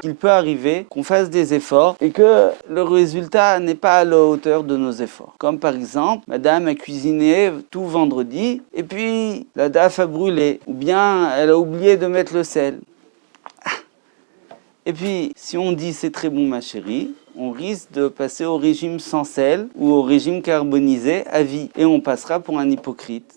qu'il peut arriver qu'on fasse des efforts et que le résultat n'est pas à la hauteur de nos efforts. Comme par exemple, madame a cuisiné tout vendredi et puis la daf a brûlé ou bien elle a oublié de mettre le sel. Et puis, si on dit c'est très bon ma chérie, on risque de passer au régime sans sel ou au régime carbonisé à vie et on passera pour un hypocrite.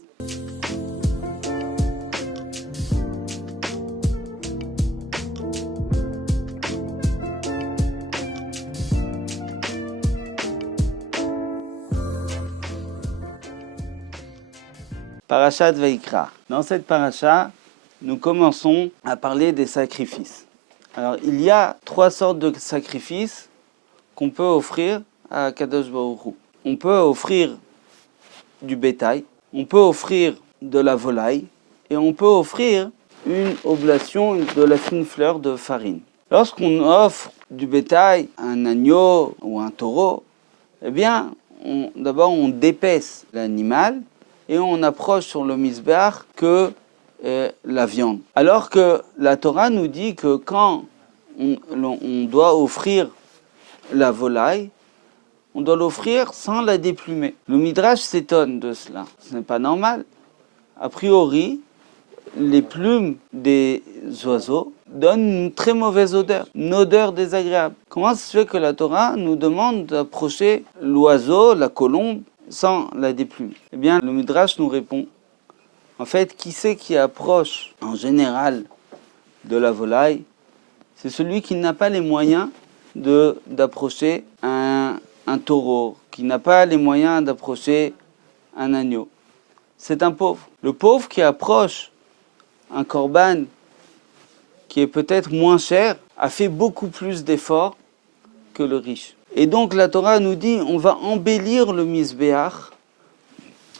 Parashat Vaikra. Dans cette paracha, nous commençons à parler des sacrifices. Alors, il y a 3 sortes de sacrifices qu'on peut offrir à Kadosh Baruch Hu. On peut offrir du bétail, on peut offrir de la volaille et on peut offrir une oblation de la fine fleur de farine. Lorsqu'on offre du bétail, un agneau ou un taureau, eh bien, d'abord on d'épaisse l'animal et on approche sur le misbéach que la viande. Alors que la Torah nous dit que quand on doit offrir la volaille, on doit l'offrir sans la déplumer. Le Midrash s'étonne de cela. Ce n'est pas normal. A priori, les plumes des oiseaux donnent une très mauvaise odeur, une odeur désagréable. Comment ça se fait que la Torah nous demande d'approcher l'oiseau, la colombe, sans la déplumer? Eh bien, le Midrash nous répond. En fait, qui c'est qui approche en général de la volaille? C'est celui qui n'a pas les moyens d'approcher un taureau, qui n'a pas les moyens d'approcher un agneau. C'est un pauvre. Le pauvre qui approche un korban qui est peut-être moins cher a fait beaucoup plus d'efforts que le riche. Et donc la Torah nous dit on va embellir le misbéach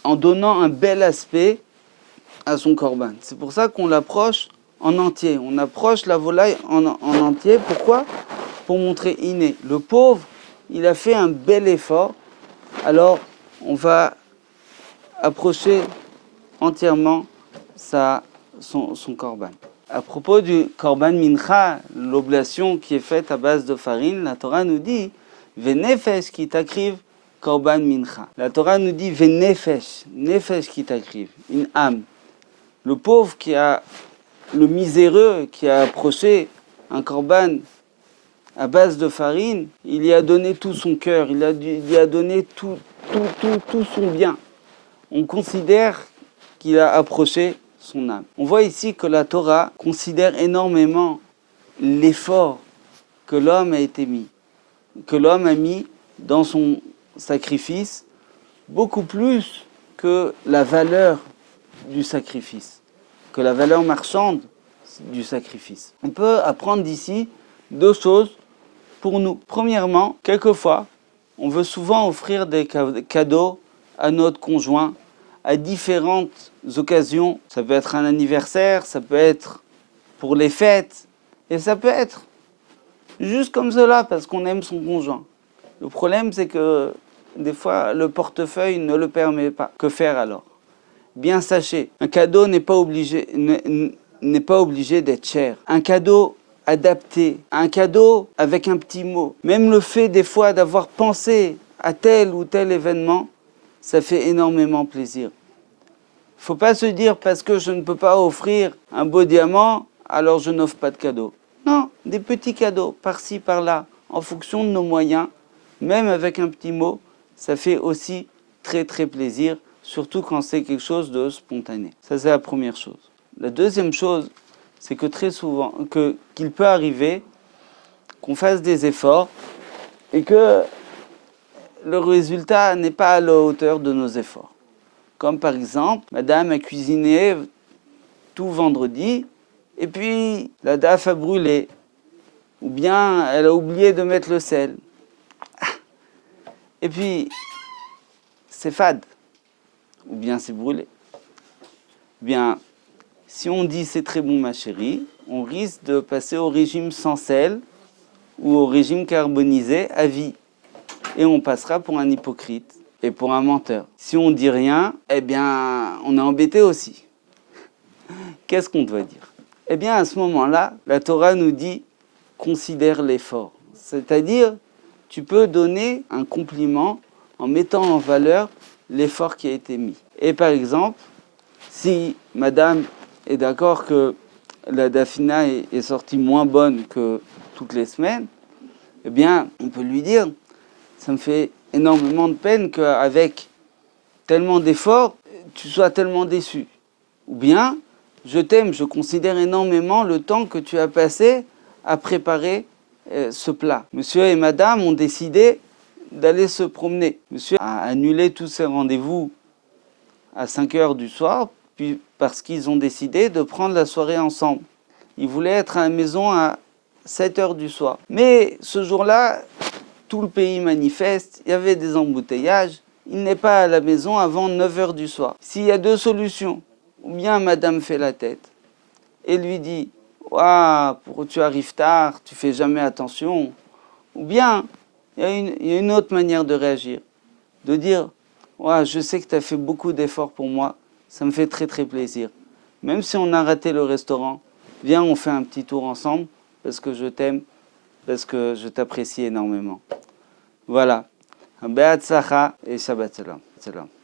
en donnant un bel aspect à son korban. C'est pour ça qu'on l'approche en entier. On approche la volaille en entier. Pourquoi? Pour montrer inné. Le pauvre, il a fait un bel effort. Alors, on va approcher entièrement son korban. À propos du korban mincha, l'oblation qui est faite à base de farine, la Torah nous dit Venefesh ki takriv korban mincha. La Torah nous dit Venefesh, nefesh ki takriv, une âme. Le pauvre le miséreux qui a approché un korban à base de farine, il y a donné tout son cœur, il y a donné tout son bien. On considère qu'il a approché son âme. On voit ici que la Torah considère énormément l'effort que l'homme a mis dans son sacrifice, beaucoup plus que la valeur du sacrifice, que la valeur marchande du sacrifice. On peut apprendre d'ici 2 choses pour nous. Premièrement, quelquefois, on veut souvent offrir des cadeaux à notre conjoint à différentes occasions. Ça peut être un anniversaire, ça peut être pour les fêtes, et ça peut être juste comme cela parce qu'on aime son conjoint. Le problème, c'est que des fois, le portefeuille ne le permet pas. Que faire alors? Bien sachez, un cadeau n'est pas obligé d'être cher. Un cadeau adapté, un cadeau avec un petit mot. Même le fait des fois d'avoir pensé à tel ou tel événement, ça fait énormément plaisir. Il ne faut pas se dire parce que je ne peux pas offrir un beau diamant, alors je n'offre pas de cadeau. Non, des petits cadeaux par-ci, par-là, en fonction de nos moyens, même avec un petit mot, ça fait aussi très très plaisir, surtout quand c'est quelque chose de spontané. Ça, c'est la première chose. La deuxième chose, c'est que très souvent, qu'il peut arriver qu'on fasse des efforts et que le résultat n'est pas à la hauteur de nos efforts. Comme par exemple, madame a cuisiné tout vendredi et puis la daf a brûlé. Ou bien elle a oublié de mettre le sel. Et puis, c'est fade. Ou bien c'est brûlé. Bien, si on dit c'est très bon ma chérie, on risque de passer au régime sans sel ou au régime carbonisé à vie. Et on passera pour un hypocrite et pour un menteur. Si on dit rien, eh bien, on est embêté aussi. Qu'est-ce qu'on doit dire? Eh bien, à ce moment-là, la Torah nous dit considère l'effort. C'est-à-dire, tu peux donner un compliment en mettant en valeur l'effort qui a été mis. Et par exemple, si madame est d'accord que la Dafina est sortie moins bonne que toutes les semaines, eh bien, on peut lui dire, ça me fait énormément de peine qu'avec tellement d'efforts, tu sois tellement déçu. Ou bien, je t'aime, je considère énormément le temps que tu as passé à préparer ce plat. Monsieur et madame ont décidé d'aller se promener. Monsieur a annulé tous ses rendez-vous à 5 heures du soir, puis parce qu'ils ont décidé de prendre la soirée ensemble. Ils voulaient être à la maison à 7 heures du soir. Mais ce jour-là, tout le pays manifeste, il y avait des embouteillages. Il n'est pas à la maison avant 9 heures du soir. S'il y a deux solutions, ou bien madame fait la tête et lui dit « Waouh, tu arrives tard, tu fais jamais attention », ou bien il y a une autre manière de réagir, de dire « Waouh, je sais que tu as fait beaucoup d'efforts pour moi, ça me fait très très plaisir. Même si on a raté le restaurant, viens, on fait un petit tour ensemble parce que je t'aime, parce que je t'apprécie énormément. » Voilà. Be'atzlacha et Shabbat Shalom.